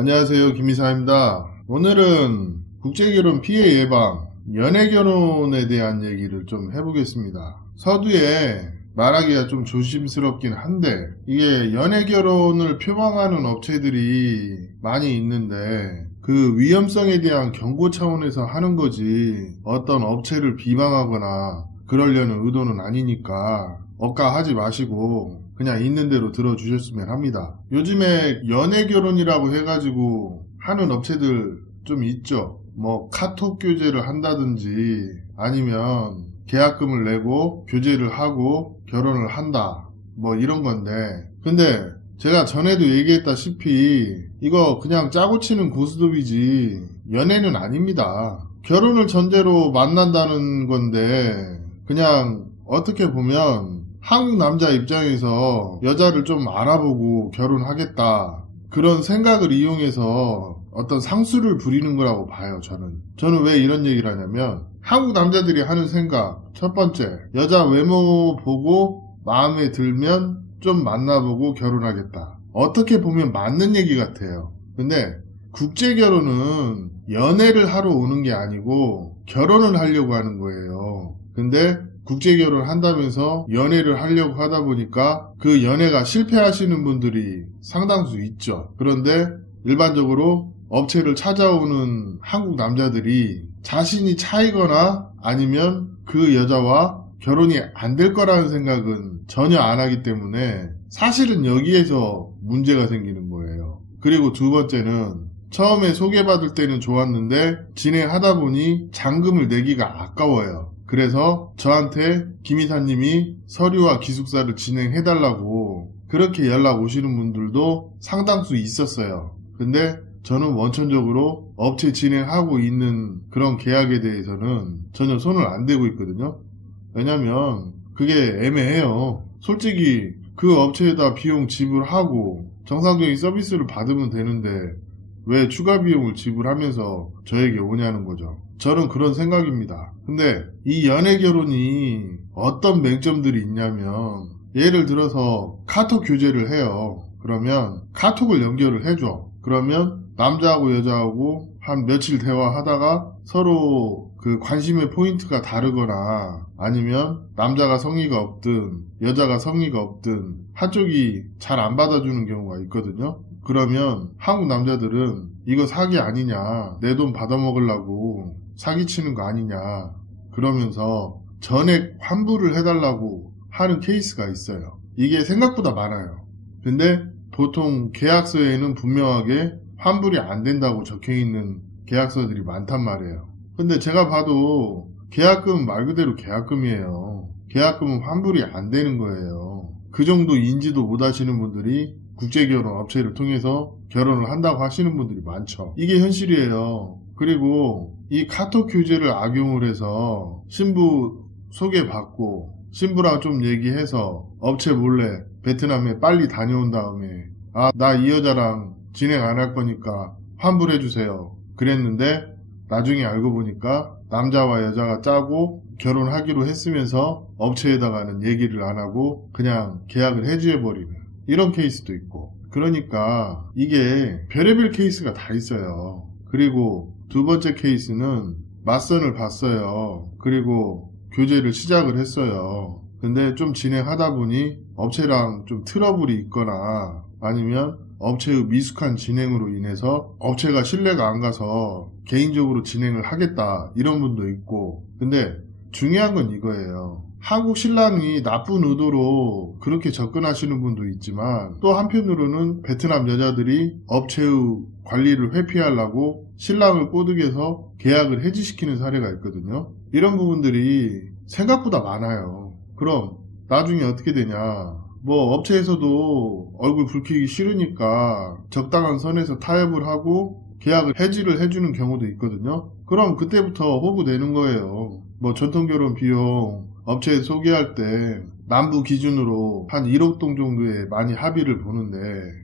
안녕하세요. 김이사입니다. 오늘은 국제결혼 피해 예방, 연애결혼에 대한 얘기를 좀 해보겠습니다. 서두에 말하기가 좀 조심스럽긴 한데 이게 연애결혼을 표방하는 업체들이 많이 있는데 그 위험성에 대한 경고 차원에서 하는 거지 어떤 업체를 비방하거나 그러려는 의도는 아니니까 억까하지 마시고 그냥 있는 대로 들어주셨으면 합니다. 요즘에 연애결혼이라고 해가지고 하는 업체들 좀 있죠. 뭐 카톡 교제를 한다든지 아니면 계약금을 내고 교제를 하고 결혼을 한다 뭐 이런 건데, 근데 제가 전에도 얘기했다시피 이거 그냥 짜고 치는 고스톱이지 연애는 아닙니다. 결혼을 전제로 만난다는 건데 그냥 어떻게 보면 한국 남자 입장에서 여자를 좀 알아보고 결혼하겠다 그런 생각을 이용해서 어떤 상수를 부리는 거라고 봐요. 저는 왜 이런 얘기를 하냐면 한국 남자들이 하는 생각, 첫 번째, 여자 외모 보고 마음에 들면 좀 만나보고 결혼하겠다. 어떻게 보면 맞는 얘기 같아요. 근데 국제결혼은 연애를 하러 오는 게 아니고 결혼을 하려고 하는 거예요. 근데 국제결혼 한다면서 연애를 하려고 하다 보니까 그 연애가 실패하시는 분들이 상당수 있죠. 그런데 일반적으로 업체를 찾아오는 한국 남자들이 자신이 차이거나 아니면 그 여자와 결혼이 안 될 거라는 생각은 전혀 안 하기 때문에 사실은 여기에서 문제가 생기는 거예요. 그리고 두 번째는 처음에 소개받을 때는 좋았는데 진행하다 보니 잔금을 내기가 아까워요. 그래서 저한테 김 이사님이 서류와 기숙사를 진행해달라고 그렇게 연락 오시는 분들도 상당수 있었어요. 근데 저는 원천적으로 업체 진행하고 있는 그런 계약에 대해서는 전혀 손을 안 대고 있거든요. 왜냐면 그게 애매해요. 솔직히 그 업체에다 비용 지불하고 정상적인 서비스를 받으면 되는데 왜 추가 비용을 지불하면서 저에게 오냐는 거죠. 저는 그런 생각입니다. 근데 이 연애결혼이 어떤 맹점들이 있냐면 예를 들어서 카톡 교제를 해요. 그러면 카톡을 연결을 해줘. 그러면 남자하고 여자하고 한 며칠 대화하다가 서로 그 관심의 포인트가 다르거나 아니면 남자가 성의가 없든 여자가 성의가 없든 한쪽이 잘 안 받아주는 경우가 있거든요. 그러면 한국 남자들은 이거 사기 아니냐, 내 돈 받아먹으려고 사기치는 거 아니냐 그러면서 전액 환불을 해달라고 하는 케이스가 있어요. 이게 생각보다 많아요. 근데 보통 계약서에는 분명하게 환불이 안 된다고 적혀있는 계약서들이 많단 말이에요. 근데 제가 봐도 계약금은 말 그대로 계약금이에요. 계약금은 환불이 안 되는 거예요. 그 정도 인지도 못 하시는 분들이 국제결혼 업체를 통해서 결혼을 한다고 하시는 분들이 많죠. 이게 현실이에요. 그리고 이 카톡 교제를 악용을 해서 신부 소개받고 신부랑 좀 얘기해서 업체 몰래 베트남에 빨리 다녀온 다음에 나 이 여자랑 진행 안 할 거니까 환불해주세요 그랬는데 나중에 알고 보니까 남자와 여자가 짜고 결혼하기로 했으면서 업체에다가는 얘기를 안 하고 그냥 계약을 해지해버리는 이런 케이스도 있고, 그러니까 이게 별의별 케이스가 다 있어요. 그리고 두 번째 케이스는 맞선을 봤어요. 그리고 교제를 시작을 했어요. 근데 좀 진행하다 보니 업체랑 좀 트러블이 있거나 아니면 업체의 미숙한 진행으로 인해서 업체가 신뢰가 안 가서 개인적으로 진행을 하겠다 이런 분도 있고, 근데 중요한 건 이거예요. 한국 신랑이 나쁜 의도로 그렇게 접근하시는 분도 있지만 또 한편으로는 베트남 여자들이 업체의 관리를 회피하려고 신랑을 꼬드겨서 계약을 해지시키는 사례가 있거든요. 이런 부분들이 생각보다 많아요. 그럼 나중에 어떻게 되냐, 뭐 업체에서도 얼굴 붉히기 싫으니까 적당한 선에서 타협을 하고 계약을 해지를 해주는 경우도 있거든요. 그럼 그때부터 호구되는 거예요. 뭐 전통결혼 비용 업체에 소개할 때 남부 기준으로 한 1억 동 정도에 많이 합의를 보는데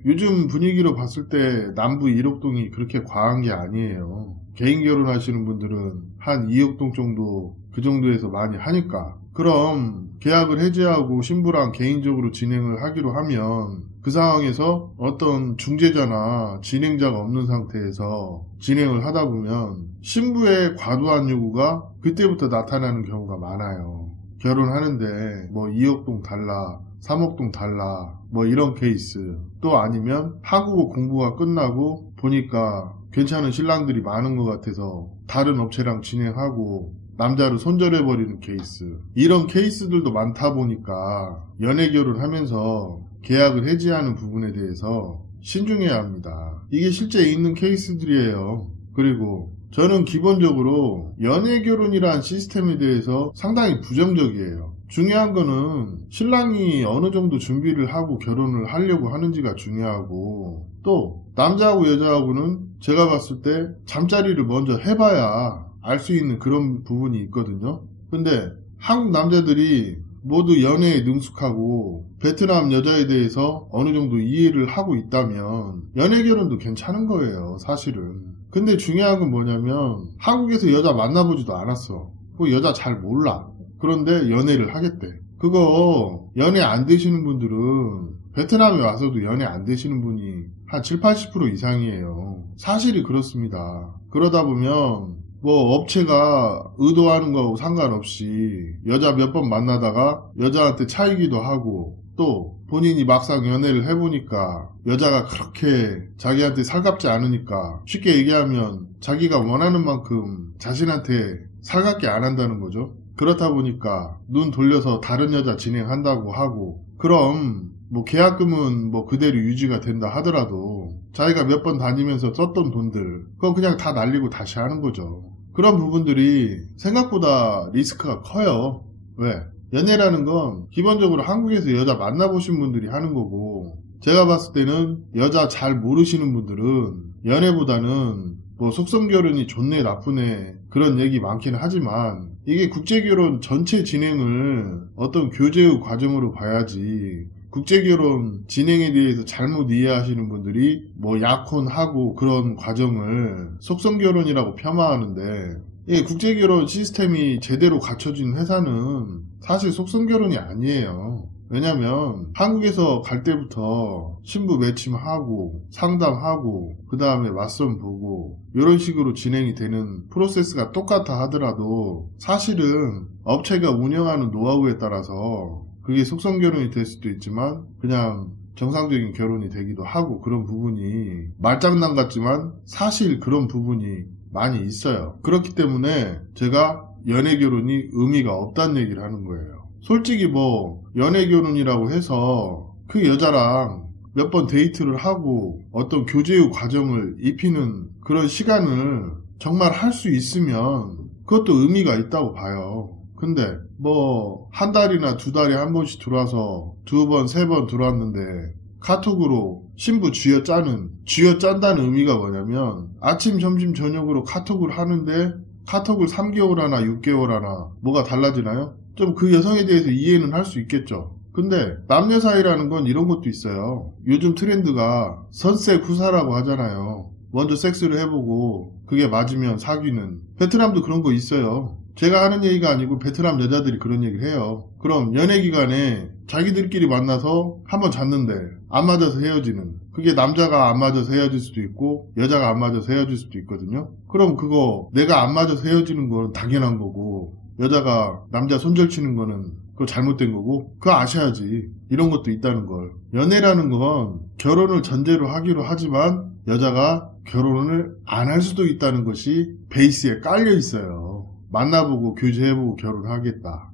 요즘 분위기로 봤을 때 남부 1억 동이 그렇게 과한 게 아니에요. 개인 결혼하시는 분들은 한 2억 동 정도 그 정도에서 많이 하니까. 그럼 계약을 해지하고 신부랑 개인적으로 진행을 하기로 하면 그 상황에서 어떤 중재자나 진행자가 없는 상태에서 진행을 하다 보면 신부의 과도한 요구가 그때부터 나타나는 경우가 많아요. 결혼하는데 뭐 2억동 달라, 3억동 달라, 뭐 이런 케이스. 또 아니면 학우고 공부가 끝나고 보니까 괜찮은 신랑들이 많은 것 같아서 다른 업체랑 진행하고 남자를 손절해버리는 케이스. 이런 케이스들도 많다 보니까 연애 결혼하면서 계약을 해지하는 부분에 대해서 신중해야 합니다. 이게 실제 있는 케이스들이에요. 그리고 저는 기본적으로 연애 결혼이란 시스템에 대해서 상당히 부정적이에요. 중요한 거는 신랑이 어느 정도 준비를 하고 결혼을 하려고 하는지가 중요하고, 또 남자하고 여자하고는 제가 봤을 때 잠자리를 먼저 해봐야 알 수 있는 그런 부분이 있거든요. 근데 한국 남자들이 모두 연애에 능숙하고 베트남 여자에 대해서 어느 정도 이해를 하고 있다면 연애 결혼도 괜찮은 거예요, 사실은. 근데 중요한 건 뭐냐면 한국에서 여자 만나보지도 않았어. 그 여자 잘 몰라. 그런데 연애를 하겠대. 그거 연애 안 되시는 분들은 베트남에 와서도 연애 안 되시는 분이 한 7, 80% 이상이에요. 사실이 그렇습니다. 그러다 보면 뭐 업체가 의도하는 거하고 상관없이 여자 몇 번 만나다가 여자한테 차이기도 하고, 또 본인이 막상 연애를 해보니까 여자가 그렇게 자기한테 살갑지 않으니까 쉽게 얘기하면 자기가 원하는 만큼 자신한테 살갑게 안 한다는 거죠. 그렇다 보니까 눈 돌려서 다른 여자 진행한다고 하고, 그럼 뭐 계약금은 뭐 그대로 유지가 된다 하더라도 자기가 몇 번 다니면서 썼던 돈들 그거 그냥 다 날리고 다시 하는 거죠. 그런 부분들이 생각보다 리스크가 커요. 왜? 연애라는 건 기본적으로 한국에서 여자 만나보신 분들이 하는 거고, 제가 봤을 때는 여자 잘 모르시는 분들은 연애보다는 뭐 속성결혼이 좋네 나쁘네 그런 얘기 많긴 하지만 이게 국제결혼 전체 진행을 어떤 교제의 과정으로 봐야지, 국제결혼 진행에 대해서 잘못 이해하시는 분들이 뭐 약혼하고 그런 과정을 속성결혼이라고 폄하하는데, 이 국제결혼 시스템이 제대로 갖춰진 회사는 사실 속성결혼이 아니에요. 왜냐면 한국에서 갈 때부터 신부 매침하고 상담하고 그 다음에 맞선 보고 이런 식으로 진행이 되는 프로세스가 똑같아 하더라도 사실은 업체가 운영하는 노하우에 따라서 그게 속성결혼이 될 수도 있지만 그냥 정상적인 결혼이 되기도 하고, 그런 부분이 말장난 같지만 사실 그런 부분이 많이 있어요. 그렇기 때문에 제가 연애결혼이 의미가 없다는 얘기를 하는 거예요. 솔직히 뭐 연애결혼이라고 해서 그 여자랑 몇 번 데이트를 하고 어떤 교제의 과정을 입히는 그런 시간을 정말 할 수 있으면 그것도 의미가 있다고 봐요. 근데 뭐 한 달이나 두 달에 한 번씩 들어와서 두 번, 세 번 들어왔는데 카톡으로 신부 쥐어짠다는 의미가 뭐냐면 아침, 점심, 저녁으로 카톡을 하는데 카톡을 3개월 하나 6개월 하나 뭐가 달라지나요? 좀 그 여성에 대해서 이해는 할 수 있겠죠. 근데 남녀 사이라는 건 이런 것도 있어요. 요즘 트렌드가 선색 후사라고 하잖아요. 먼저 섹스를 해보고 그게 맞으면 사귀는. 베트남도 그런 거 있어요. 제가 하는 얘기가 아니고 베트남 여자들이 그런 얘기를 해요. 그럼 연애 기간에 자기들끼리 만나서 한번 잤는데 안 맞아서 헤어지는, 그게 남자가 안 맞아서 헤어질 수도 있고 여자가 안 맞아서 헤어질 수도 있거든요. 그럼 그거 내가 안 맞아서 헤어지는 건 당연한 거고 여자가 남자 손절치는 거는 그거 잘못된 거고 그거 아셔야지. 이런 것도 있다는 걸. 연애라는 건 결혼을 전제로 하기로 하지만 여자가 결혼을 안 할 수도 있다는 것이 베이스에 깔려 있어요. 만나보고 교제해보고 결혼하겠다.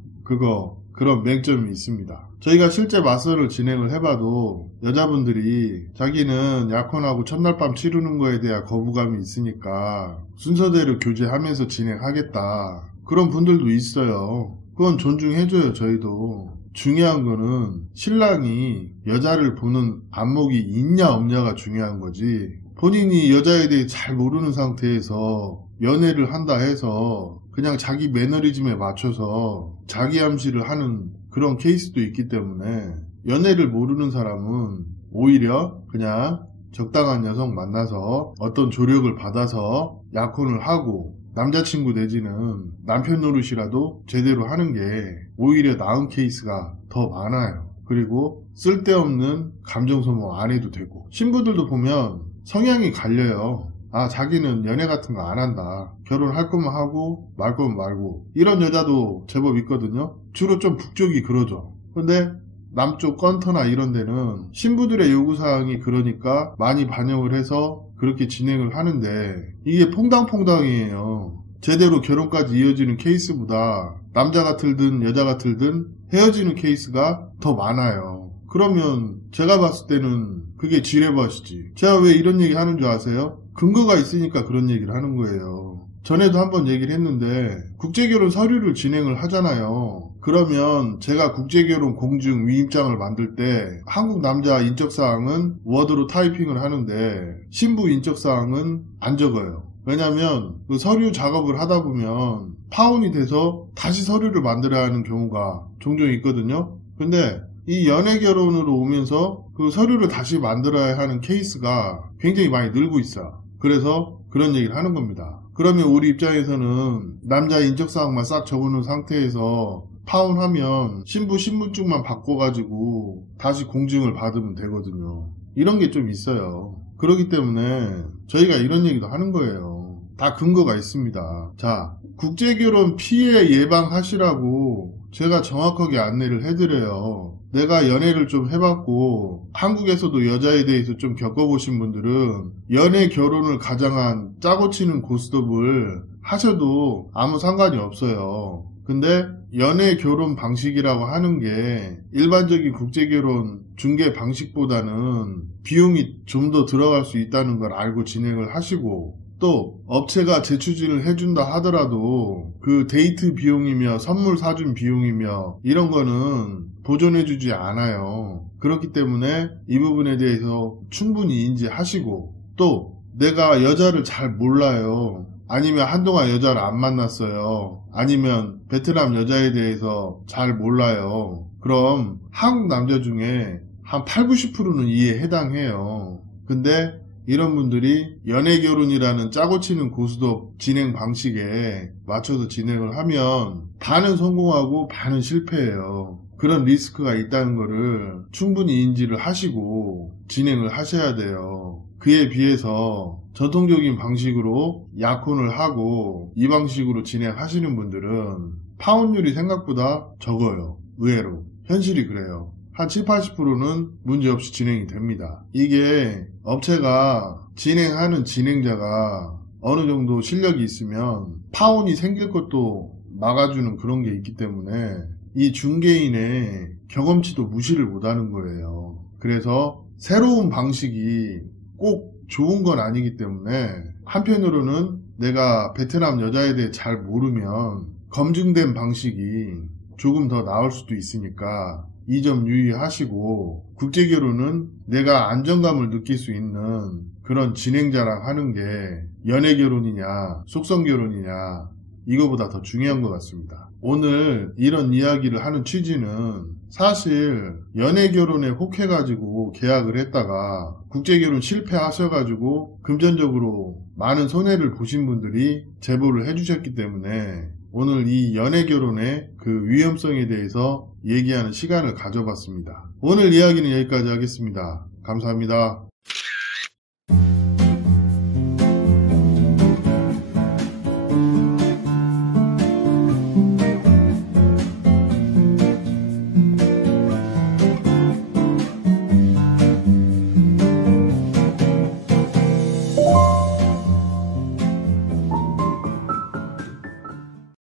그런 맹점이 있습니다. 저희가 실제 맞선을 진행을 해봐도 여자분들이 자기는 약혼하고 첫날 밤 치르는 거에 대한 거부감이 있으니까 순서대로 교제하면서 진행하겠다. 그런 분들도 있어요. 그건 존중해줘요, 저희도. 중요한 거는 신랑이 여자를 보는 안목이 있냐 없냐가 중요한 거지, 본인이 여자에 대해 잘 모르는 상태에서 연애를 한다 해서 그냥 자기 매너리즘에 맞춰서 자기 암시를 하는 그런 케이스도 있기 때문에 연애를 모르는 사람은 오히려 그냥 적당한 여성 만나서 어떤 조력을 받아서 약혼을 하고 남자친구 내지는 남편 노릇이라도 제대로 하는 게 오히려 나은 케이스가 더 많아요. 그리고 쓸데없는 감정 소모 안 해도 되고, 신부들도 보면 성향이 갈려요. 아, 자기는 연애 같은 거 안 한다. 결혼할 거면 하고 말 거면 말고. 이런 여자도 제법 있거든요. 주로 좀 북쪽이 그러죠. 근데 남쪽 건터나 이런 데는 신부들의 요구사항이 그러니까 많이 반영을 해서 그렇게 진행을 하는데, 이게 퐁당퐁당이에요. 제대로 결혼까지 이어지는 케이스보다 남자가 틀든 여자가 틀든 헤어지는 케이스가 더 많아요. 그러면 제가 봤을 때는 그게 지뢰밭이지. 제가 왜 이런 얘기 하는 줄 아세요? 근거가 있으니까 그런 얘기를 하는 거예요. 전에도 한번 얘기를 했는데, 국제결혼 서류를 진행을 하잖아요. 그러면 제가 국제결혼 공증 위임장을 만들 때 한국 남자 인적사항은 워드로 타이핑을 하는데 신부 인적사항은 안 적어요. 왜냐면 그 서류 작업을 하다 보면 파혼이 돼서 다시 서류를 만들어야 하는 경우가 종종 있거든요. 근데 이 연애결혼으로 오면서 그 서류를 다시 만들어야 하는 케이스가 굉장히 많이 늘고 있어요. 그래서 그런 얘기를 하는 겁니다. 그러면 우리 입장에서는 남자 인적사항만 싹 적어놓은 상태에서 파혼하면 신부 신분증만 바꿔가지고 다시 공증을 받으면 되거든요. 이런 게 좀 있어요. 그렇기 때문에 저희가 이런 얘기도 하는 거예요. 다 근거가 있습니다. 자, 국제결혼 피해 예방하시라고 제가 정확하게 안내를 해드려요. 내가 연애를 좀 해봤고 한국에서도 여자에 대해서 좀 겪어보신 분들은 연애 결혼을 가장한 짜고 치는 고스톱을 하셔도 아무 상관이 없어요. 근데 연애 결혼 방식이라고 하는 게 일반적인 국제결혼 중개 방식보다는 비용이 좀 더 들어갈 수 있다는 걸 알고 진행을 하시고, 또 업체가 재추진을 해준다 하더라도 그 데이트 비용이며 선물 사준 비용이며 이런 거는 보존해주지 않아요. 그렇기 때문에 이 부분에 대해서 충분히 인지하시고, 또 내가 여자를 잘 몰라요. 아니면 한동안 여자를 안 만났어요. 아니면 베트남 여자에 대해서 잘 몰라요. 그럼 한국 남자 중에 한 8, 90%는 이에 해당해요. 근데 이런 분들이 연애결혼이라는 짜고 치는 고스톱 진행 방식에 맞춰서 진행을 하면 반은 성공하고 반은 실패해요. 그런 리스크가 있다는 거를 충분히 인지를 하시고 진행을 하셔야 돼요. 그에 비해서 전통적인 방식으로 약혼을 하고 이 방식으로 진행하시는 분들은 파혼율이 생각보다 적어요. 의외로. 현실이 그래요. 한 7, 80%는 문제없이 진행이 됩니다. 이게 업체가 진행하는 진행자가 어느 정도 실력이 있으면 파혼이 생길 것도 막아주는 그런 게 있기 때문에 이 중개인의 경험치도 무시를 못하는 거예요. 그래서 새로운 방식이 꼭 좋은 건 아니기 때문에 한편으로는 내가 베트남 여자에 대해 잘 모르면 검증된 방식이 조금 더 나을 수도 있으니까 이 점 유의하시고, 국제결혼은 내가 안정감을 느낄 수 있는 그런 진행자랑 하는 게 연애결혼이냐 속성결혼이냐 이거보다 더 중요한 것 같습니다. 오늘 이런 이야기를 하는 취지는 사실 연애결혼에 혹해가지고 계약을 했다가 국제결혼 실패하셔가지고 금전적으로 많은 손해를 보신 분들이 제보를 해주셨기 때문에 오늘 이 연애결혼의 그 위험성에 대해서 얘기하는 시간을 가져봤습니다. 오늘 이야기는 여기까지 하겠습니다. 감사합니다.